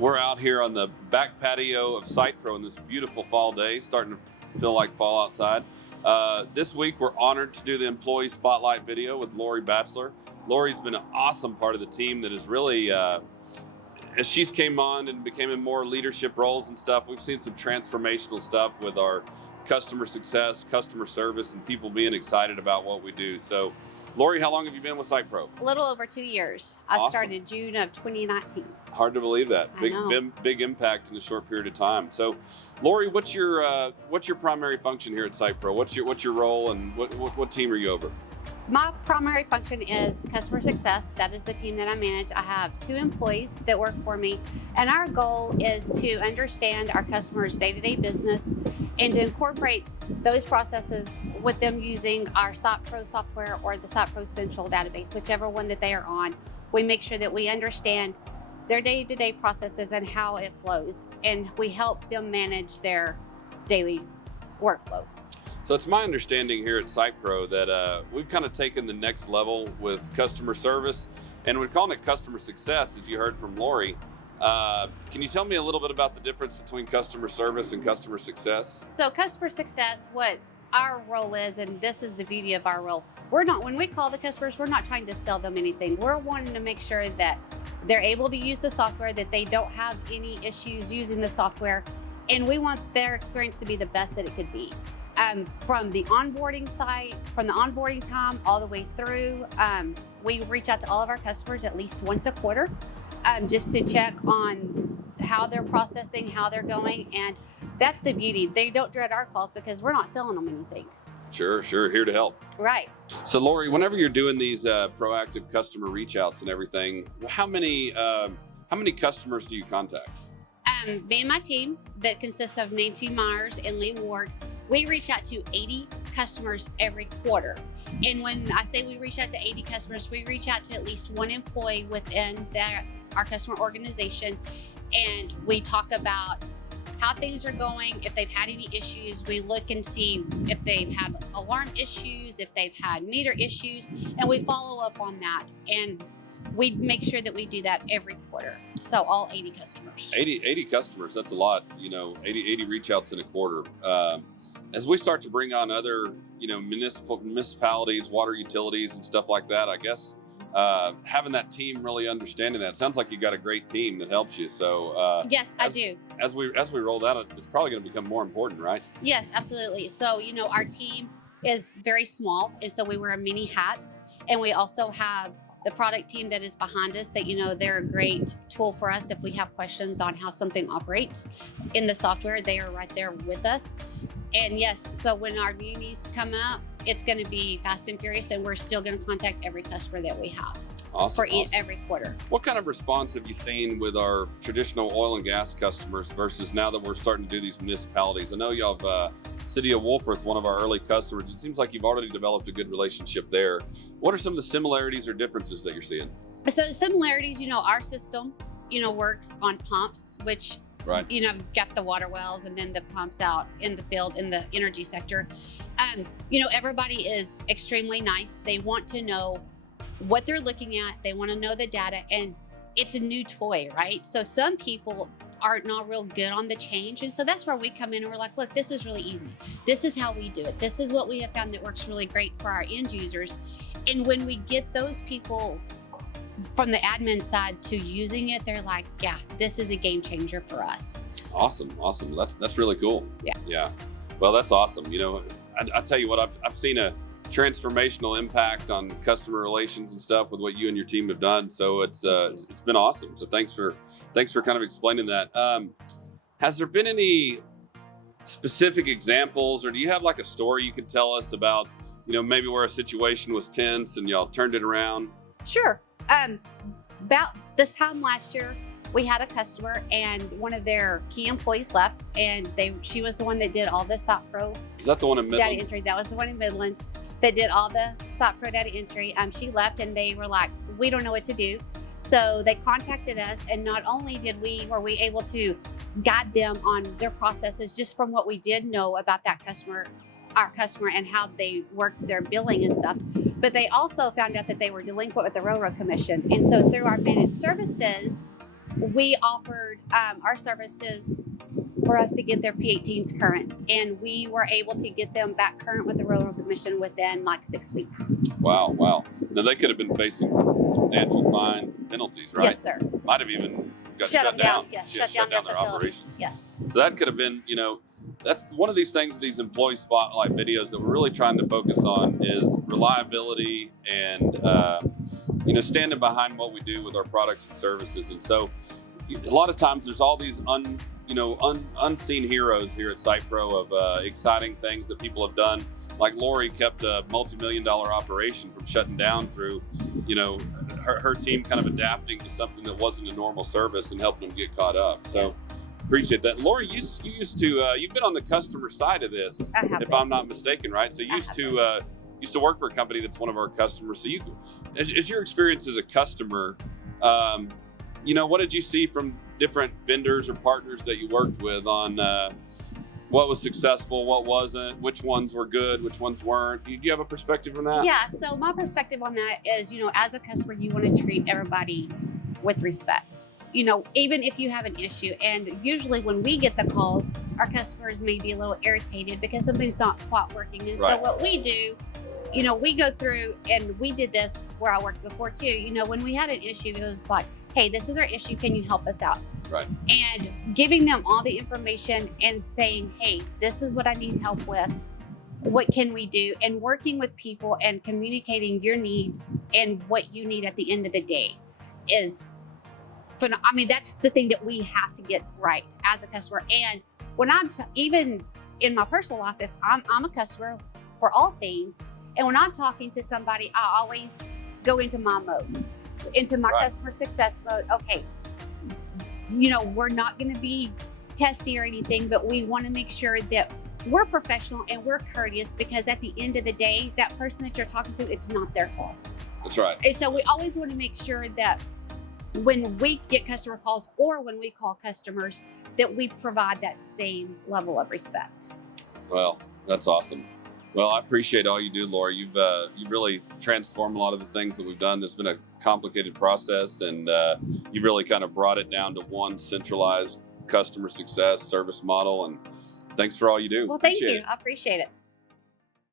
We're out here on the back patio of SitePro in this beautiful fall day, starting to feel like fall outside. This week, we're honored to do the employee spotlight video with Lori Batchelor. Lori's been an awesome part of the team that is really, as she's came on and became in more leadership roles and stuff, we've seen some transformational stuff with our customer success, customer service, and people being excited about what we do. So, Lori, how long have you been with SitePro? A little over 2 years. I Awesome. started June of 2019. Hard to believe that. I know. Big impact in a short period of time. So, Lori, what's your primary function here at SitePro? What's your role, and what team are you over? My primary function is customer success. That is the team that I manage. I have 2 employees that work for me, and our goal is to understand our customers' day-to-day business and to incorporate those processes with them using our SitePro software or the SitePro Central database, whichever one that they are on. We make sure that we understand their day-to-day processes and how it flows, and we help them manage their daily workflow. So it's my understanding here at SitePro that we've kind of taken the next level with customer service, and we're calling it customer success, as you heard from Lori. Can you tell me a little bit about the difference between customer service and customer success? So customer success, what our role is, and this is the beauty of our role, when we call the customers, we're not trying to sell them anything. We're wanting to make sure that they're able to use the software, that they don't have any issues using the software, and we want their experience to be the best that it could be. From the onboarding side, from the onboarding time all the way through, we reach out to all of our customers at least once a quarter, just to check on how they're processing, how they're going, and that's the beauty. They don't dread our calls because we're not selling them anything. Sure, here to help. Right. So Lori, whenever you're doing these proactive customer reach outs and everything, how many customers do you contact? Me and my team that consists of Nancy Myers and Lee Ward, we reach out to 80 customers every quarter. And when I say we reach out to 80 customers, we reach out to at least one employee within our customer organization. And we talk about how things are going, if they've had any issues. We look and see if they've had alarm issues, if they've had meter issues, and we follow up on that. And we make sure that we do that every quarter. So all 80 customers. 80 customers, that's a lot, 80 reach outs in a quarter. As we start to bring on other, municipalities, water utilities and stuff like that, I guess having that team really understanding that, sounds like you got a great team that helps you. So yes, I do. As we roll that, it's probably going to become more important, right? Yes, absolutely. So, our team is very small, and so we wear many hats, and we also have the product team that is behind us that, they're a great tool for us if we have questions on how something operates in the software. They are right there with us. And yes, so when our munis come up, it's going to be fast and furious, and we're still going to contact every customer that we have. Awesome. Every quarter. What kind of response have you seen with our traditional oil and gas customers versus now that we're starting to do these municipalities? I know y'all have City of Wolfforth, one of our early customers. It seems like you've already developed a good relationship there. What are some of the similarities or differences that you're seeing? So the similarities, our system, works on pumps, which, right. Got the water wells and then the pumps out in the field in the energy sector. Everybody is extremely nice. They want to know what they're looking at. They want to know the data, and it's a new toy, right? So some people are not real good on the change. And so that's where we come in and we're like, look, this is really easy. This is how we do it. This is what we have found that works really great for our end users. And when we get those people from the admin side to using it, they're like, yeah, this is a game changer for us. Awesome. That's really cool. Yeah. Well, that's awesome. I tell you what, I've seen a transformational impact on customer relations and stuff with what you and your team have done. So it's been awesome. So thanks for kind of explaining that. Has there been any specific examples, or do you have like a story you could tell us about, maybe where a situation was tense and y'all turned it around? Sure. About this time last year, we had a customer and one of their key employees left, and she was the one that did all the SitePro. Is that the one in Midland? Data entry. That was the one in Midland that did all the SitePro data entry. She left, and they were like, we don't know what to do. So they contacted us, and not only were we able to guide them on their processes just from what we did know about that customer, our customer, and how they worked their billing and stuff, but they also found out that they were delinquent with the Railroad Commission. And so through our managed services, we offered our services for us to get their P18s current, and we were able to get them back current with the Railroad Commission within like 6 weeks. Wow, wow. Now they could have been facing some substantial fines and penalties, right? Yes, sir. Might have even got Shut shut them down. Yes, Yeah, shut down their their operations. facilities. Yes. So that could have been, that's one of these things, these employee spotlight videos that we're really trying to focus on is reliability and, standing behind what we do with our products and services. And so a lot of times there's all these unseen heroes here at SitePro of exciting things that people have done. Like Lori kept a multi-million-dollar operation from shutting down through, her team kind of adapting to something that wasn't a normal service and helping them get caught up. So appreciate that. Lori, you used to, you've been on the customer side of this, I have if been. I'm not mistaken, right? So you used to work for a company that's one of our customers. So as your experience as a customer, what did you see from different vendors or partners that you worked with on what was successful, what wasn't, which ones were good, which ones weren't? Do you have a perspective on that? Yeah, so my perspective on that is, as a customer, you want to treat everybody with respect. Even if you have an issue, and usually when we get the calls, our customers may be a little irritated because something's not quite working. And so what we do, we go through, and we did this where I worked before too. When we had an issue, it was like, hey, this is our issue. Can you help us out? Right. And giving them all the information and saying, hey, this is what I need help with. What can we do? And working with people and communicating your needs and what you need at the end of the day is that's the thing that we have to get right as a customer. And when even in my personal life, if I'm a customer for all things, and when I'm talking to somebody, I always go into my mode, into my customer success mode. Okay, we're not going to be testy or anything, but we want to make sure that we're professional and we're courteous, because at the end of the day, that person that you're talking to, it's not their fault. That's right. And so we always want to make sure that when we get customer calls or when we call customers, that we provide that same level of respect. Well, that's awesome. Well, I appreciate all you do, Lori. You've really transformed a lot of the things that we've done. There's been a complicated process, and you really kind of brought it down to one centralized customer success service model. And thanks for all you do. Well, thank you. Appreciate it. I appreciate it.